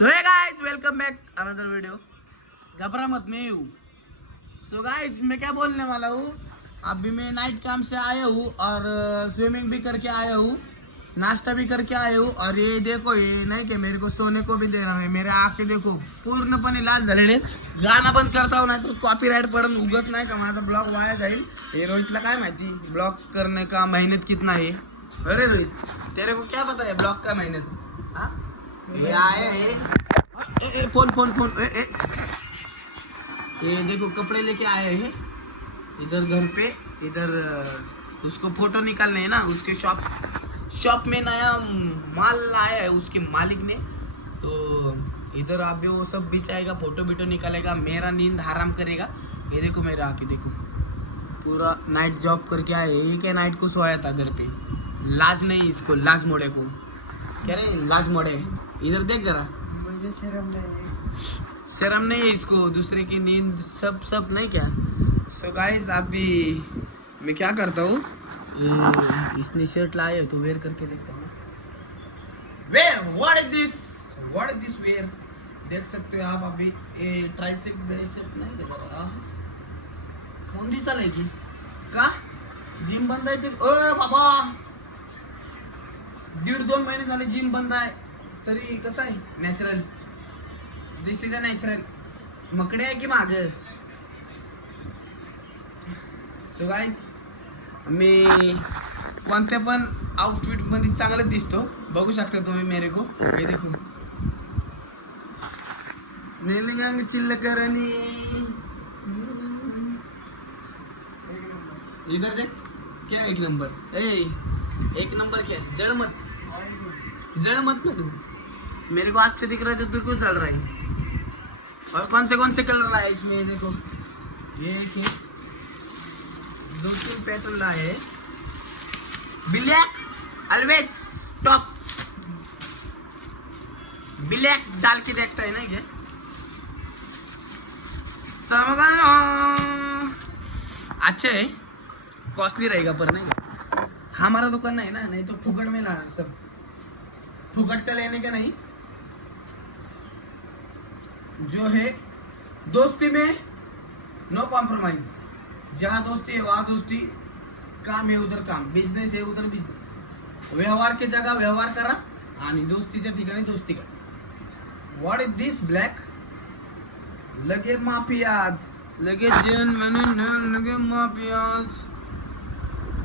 तो है guys, welcome back another video. घबरा मत, मैं हूँ। तो गाइस, मैं क्या बोलने वाला हूँ, अभी मैं नाइट काम से आया हूँ और स्विमिंग भी करके आया हूँ, नाश्ता भी करके आया हूँ। और ये देखो, ये नहीं कि मेरे को सोने को भी दे रहा है। मेरे आंखें देखो पूर्णपणे लाल झालेले। गाणं बंद करता हूँ नाही तर कॉपीराइट पडून उगत नाही का माझा ब्लॉग वाया जाईल। हे रोहितला काय माहिती ब्लॉग करने का मेहनत कितना है। अरे रोहित, तेरे को क्या पता है ब्लॉग का मेहनत? हाँ, ये आए फोन फोन फोन ये देखो कपड़े लेके आए हैं इधर घर पे। इधर उसको फोटो निकालने है ना, उसके शॉप में नया माल लाया है उसके मालिक ने। तो इधर अभी वो सब बिछाएगा, फोटो बिटो निकालेगा, मेरा नींद हराम करेगा। ये देखो मेरा आके देखो, पूरा नाइट जॉब करके आए। एक नाइट को सोया था घर पे। लाज नहीं इसको, लाज मोड़े को कह रहे लाज मोड़े। इधर देख जरा, मुझे शर्म नहीं है इसको, दूसरे की नींद सब नहीं क्या। सो गाइस, अभी मैं क्या करता हूँ, इसने शर्ट लाया तो वेयर करके देखता हूँ। Where what is this where, देख सकते हो आप। अभी ये ट्राइसेप बाइसेप नाही का जरा खाऊन दिसायला की का जिम बंद आहे। ओ बाबा, 1.5-2 महिने झाले जिम बंद आहे, तरी कसं आहे natural. This is a natural मकडे आहे की माग। सो गाइस, मी कोणत्या पण आउटफिट मध्ये चांगलं दिसतो, बघू शकता तुम्ही मेरे को। हे देखो नीली अंग चिल्लकरणी, इधर देख क्या एक नंबर। एक नंबर क्या जड़ मत ना तू। मेरे को अच्छे दिख रहा है तो तू क्यों चल रहा है। और कौन से कलर लाए इसमें देखो, ये एक 2-3 पैटर्न लाए। ब्लैक ऑलवेज टॉप, ब्लैक डाल के देखता है ना क्या अच्छे है। कॉस्टली रहेगा पर नहीं, हमारा दुकान नहीं ना, नहीं तो फुकट में ला सब, फुकट का लेने का नहीं। जो है दोस्ती में नो कॉम्प्रोमाइज। जहाँ दोस्ती है वहाँ दोस्ती, काम है उधर काम, बिझनेस है उधर बिझनेस। व्यवहार की जगह व्यवहार करा आणि दोस्तीच्या ठिकाणी दोस्ती करा। व्हॉट इज दिस ब्लॅक, लगे माफियाज, लगे जेन म्हणून लगे माफियाज।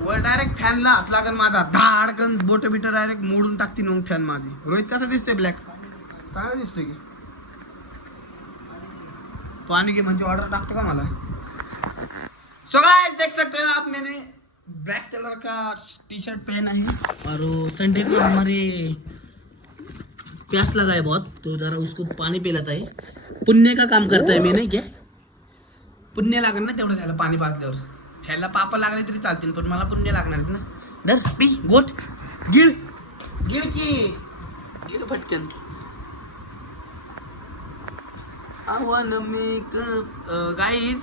वर डायरेक्ट फॅनला हात लागन माझा, धाडकन बोट बिट डायरेक्ट मोडून टाकतील मग फॅन माझी। रोहित कसा दिसतोय ब्लॅक, चांगला दिसतोय की पानी की म्हणते ऑर्डर टाकतो का मला। सो गाइस, देख सकते हो आप, मैंने ब्लैक कलर का टी शर्ट पहना है। और संडे को हमारे प्यास लगा है बहुत, तो जरा उसको पानी पिलाता है। पुण्य का काम करता है मैंने, क्या पुण्य लागणार ना तेवढं त्याला पाणी पाजल्यावर। ह्याला पाप लागले तरी चालतील, पण मला पुण्य लागणार आहेत ना। धर पी गोट, गिळ फटकन। आव्हान मेकअप गाईज,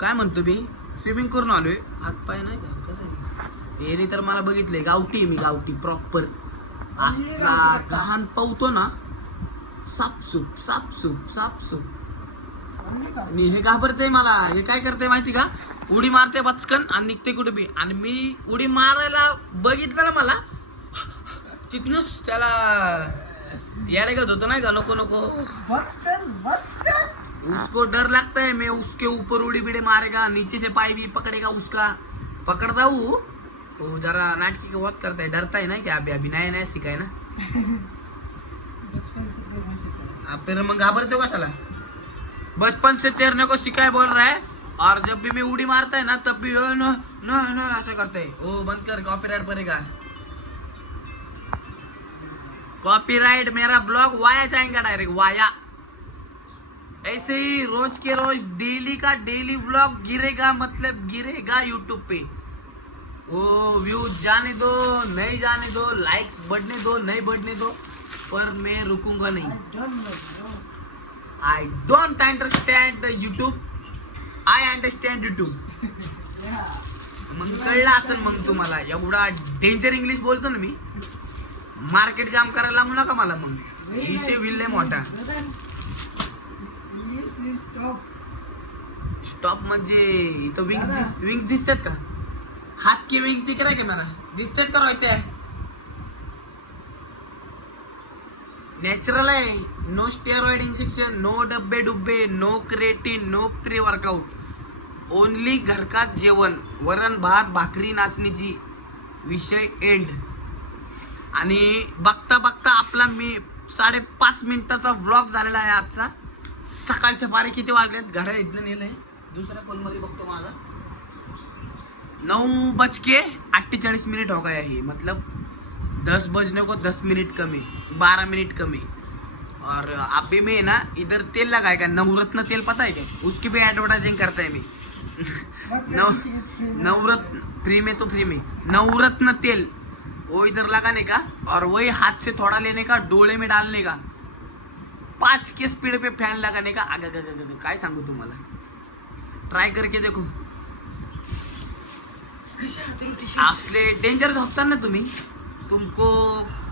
काय म्हणतो मी, स्विमिंग करून आलोय। हात पाय नाही का कसं आहे, याने तर मला बघितलंय गावठी, मी गावठी प्रॉपर असला घाण पावतो ना, सापसूप आणि हे घाबरते मला। हे काय करते माहिती का, उडी मारते बचकन आणि निघते कुठे बी। आणि मी उडी मारायला बघितलं ना मला, तिथूनच त्याला याने का होतो नाही का, नको उसको डर लगता है। मैं उसके ऊपर उड़ी बिड़े मारेगा, नीचे से पाई भी पकड़ेगा, उसका पकड़ता हूँ तो जरा नाटकी का बहुत करता है, डरता है ना क्या। अभी नया सीखा है ना। अब फिर मग घाबरते हो कशाला, बचपन से तैरने को सिखाए बोल रहा है। और जब भी मैं उड़ी मारता है ना, तब भी नो ऐसे करते है। ओ बंद कर, कॉपीराइट पड़ेगा, कॉपीराइट। मेरा ब्लॉग वाया जाएगा डायरेक्ट, वाया। ऐसे ही रोज के रोज डेली का डेली ब्लॉग गिरेगा, मतलब गिरेगा यूट्यूब पे। ओ व्यूज जाने दो नहीं जाने दो, लाइक्स बढ़ने दो नहीं बढ़ने दो, पर मैं रुकूंगा नहीं। I don't understand YouTube, I understand YouTube. मग कळलं असेल मग तुम्हाला, एवढा डेंजर इंग्लिश बोलतो ना मी। मार्केट जाम करायला लागू नका मला मग। इथे विल्ले मोठा स्टॉप म्हणजे इथं विंग्स दिसतात का? हात के विंग्स दिख रहा है मला दिसतात का रोहित्या? नॅचरल आहे. नो स्टेरॉइड इंजेक्शन, नो डब्बे डुब्बे, no creatine, no pre workout, only घरकात जेवण, वरण भात भाकरी नाचणीची, विषय एंड. आणि बघता बघता आपला 5.5 मिनिटाचा व्लॉग झालेला आहे आजचा. सकाळच्या पारे किती वाजलेत? घड्याळ इथलं नेलंय, दुसऱ्या फोन मध्ये बघतो माझा. 9:48 हो गया है, मतलब 10 बजने को 10 मिनट कमी, 12 मिनट कमी. और अभी मैं ना इधर तेल लगाएगा, नवरत्न तेल, पता है क्या? उसकी भी एडवर्टाइजिंग करता है मैं. नवरत्न फ्री में, तो फ्री में नवरत्न तेल वो इधर लगाने का और वही हाथ से थोड़ा लेने का, डोळे में डालने का, 5 के स्पीड पे फैन लगाने का. काय सांगू तुम्हाला, ट्राय करके देखो. असले डेंजर झोपसान ना तुम्ही, तुमको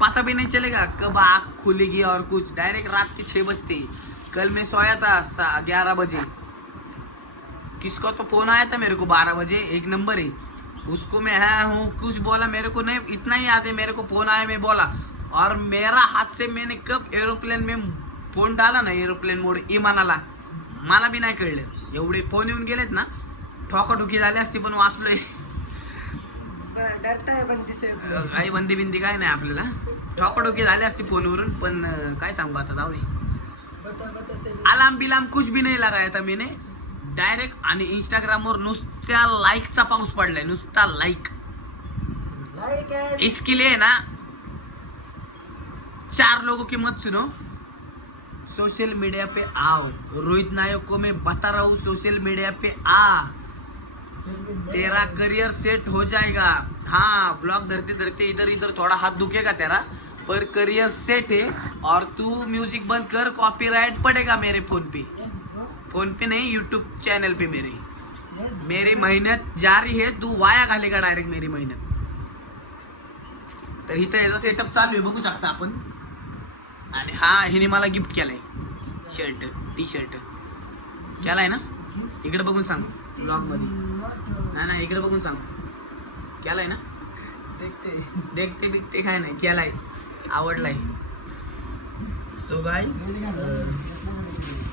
पता भी नहीं चलेगा कब आँख खुलेगी और कुछ. डायरेक्ट रात के 6 बजते. कल मैं सोया था 11 बजे. किसका तो फोन आया था मेरे को 12 बजे, एक नंबर है उसको. मैं हूँ कुछ बोला, मेरे को नहीं इतना ही याद है. मेरे को फोन आया, मैं बोला, और मेरा हाथ से मैंने कब एरोप्लेन में फोन डाला ना, एरोप्लेन मोड इमानाला, मला बी नाही कळलं. एवढे फोन येऊन गेलेत ना, ठोकाठोकी झाली असती पण वाचलोय. काही बंदी बिंदी काय नाही आपल्याला, ठोकाठोकी झाली असती फोनवरून, पण काय सांगू आता, जाऊ दे. अलार्म बिलाम कुछ भी नाही लगाया था मैंने. डायरेक्ट. आणि इंस्टाग्रामवर नुसत्या लाईकचा पाऊस पडलाय, नुसता लाईक. इसके लिए ना 4 लोगों की मत सुनो, सोशल मीडिया पे आओ. रोहित नायक को मैं बता रहा हूँ, सोशल मीडिया पे आ, तेरा करियर सेट हो जाएगा. हाँ, ब्लॉग धरते धरते इधर इधर थोड़ा हाथ दुखेगा तेरा, पर करियर सेट है. और तू म्यूजिक बंद कर, कॉपीराइट पड़ेगा मेरे फोन पे नहीं, यूट्यूब चैनल पे मेरी मेहनत जारी है. तू वाया घालेगा डायरेक्ट मेरी मेहनत. तर इथं याचा सेटअप चालू आहे, बघू शकता आपण. आणि हा, हिने मला गिफ्ट केलाय शर्ट, टी शर्ट केलाय ना. इकडे बघून सांग ब्लॉग मध्ये. नाही इकडे बघून सांग, केलाय ना. देखते बिकते काय नाही, केलाय, आवडलाय. सो गाय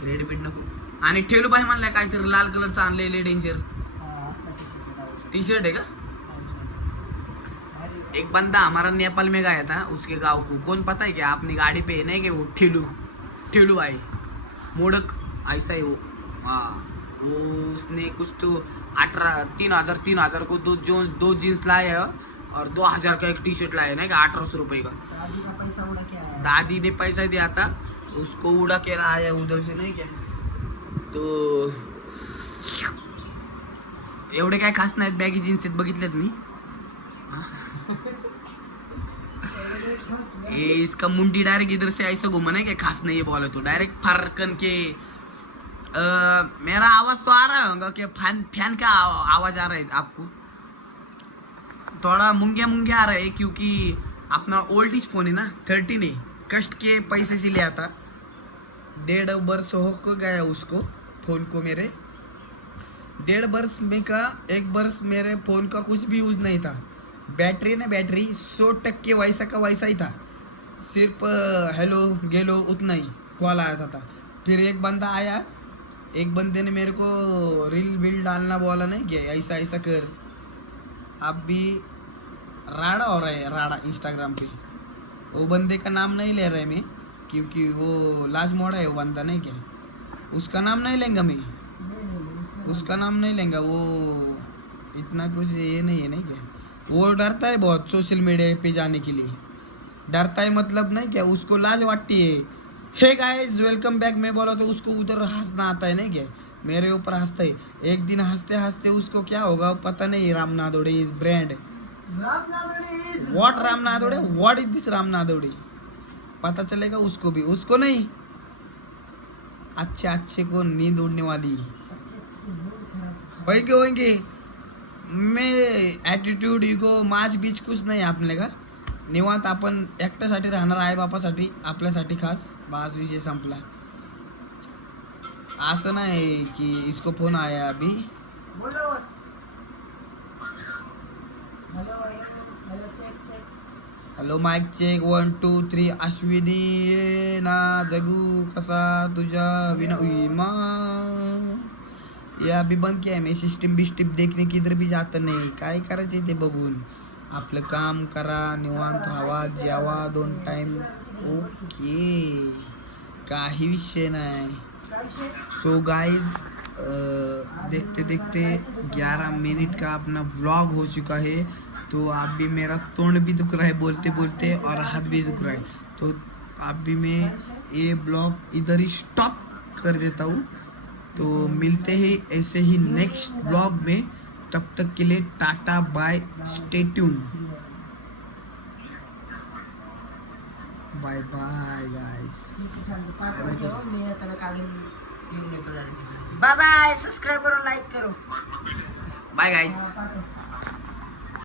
रेड बीट नको. आणि ठेवलो बाई म्हणलाय काहीतरी लाल कलरचं आणलेले डेंजर टी शर्ट है का. एक बंदा हमारा नेपाल में गया था, उसके गांव को, कौन पता है क्या? अपनी गाड़ी पे नहीं कि वो ठेलू भाई मोड़क ऐसा ही वो. हाँ, वो उसने कुछ तो 3,000 को दो जीन्स लाए है और 2,000 का एक टी शर्ट लाया ना, 1,800 रुपये का. दादी ने पैसा दिया था, उसको उड़ा के आया उधर से, नहीं क्या. तो एवढे काय खास नाहीत, बॅगी जीन्स आहेत, बघितलेत मी. इसका मुंडी डायरेक्ट इधर से ऐसा घुमा नहीं, क्या खास नहीं है बोले तो डायरेक्ट फारकन के. मेरा आवाज तो आ रहा होगा कि फैन का आवाज आ रहा है आपको. थोड़ा मुंगिया आ रहा है क्योंकि अपना ओल्ड फोन है ना, 13 है, कष्ट के पैसे से लिया था. 1.5 वर्ष हो गया उसको फोन को मेरे. 1.5 वर्ष में का 1 वर्ष मेरे फोन का कुछ भी यूज नहीं था. बैटरी 100% वैसा का वैसा ही था, सिर्फ हेलो गेलो उतना ही कॉल आया था. फिर एक बंदा आया, एक बंदे ने मेरे को रील डालना बोला, नहीं क्या ऐसा कर. अब भी राड़ा हो रहा है, राड़ा इंस्टाग्राम पे. वो बंदे का नाम नहीं ले रहे मैं, क्योंकि वो लाज मोड़ा है वो बंदा, नहीं क्या. उसका नाम नहीं लेंगा मैं, उसका नाम नहीं लेंगा. वो इतना कुछ ये नहीं है, नहीं क्या. वो डरता है बहुत सोशल मीडिया पे जाने के लिए, डरता है, मतलब नहीं क्या, उसको लाज वाटती है. हे गाइस वेलकम बैक मैं बोला तो उसको उधर हंसना आता है, नहीं क्या, मेरे ऊपर हंसता है. एक दिन हंसते हंसते उसको क्या होगा पता नहीं. Ram Nadode is brand, what Ram Nadode, what is this Ram Nadode, पता चलेगा उसको भी. उसको नहीं, अच्छे को नींद उड़ने वाली होंगे. मैं एटीट्यूड ईगो माच बीच कुछ नहीं आपने का. निवांत आपण एकट्यासाठी राहणार आहे बापासाठी आपल्यासाठी खास बास विषय संपला. असं नाही की इसको फोन आया अभी. Hello mike check 1 2 3. अश्विनी ये ना जगू कसा तुझ्या विना उईमा. ये अभी बंद किया है मैं सिस्टम बिस्टिप देखने की इधर भी जात नाही. काय करायचे ते बघून आपलं काम करा निवांत राहावा जेवा 2 टाइम ओके काही विषय नाही. सो गाइस देखते देखते 11 मिनट का अपना व्लॉग हो चुका है. तो अभी मेरा तोंड भी दुख रहा है बोलते बोलते और हाथ भी दुख रहा है. तो अभी मैं ये ब्लॉग इधर ही स्टॉप कर देता हूँ. तो मिलते ही ऐसे ही नेक्स्ट ब्लॉग में. तब तक के लिए tata bye stay tuned. Bye bye guys. Bye bye. Subscribe करो लाईक करो. Bye guys.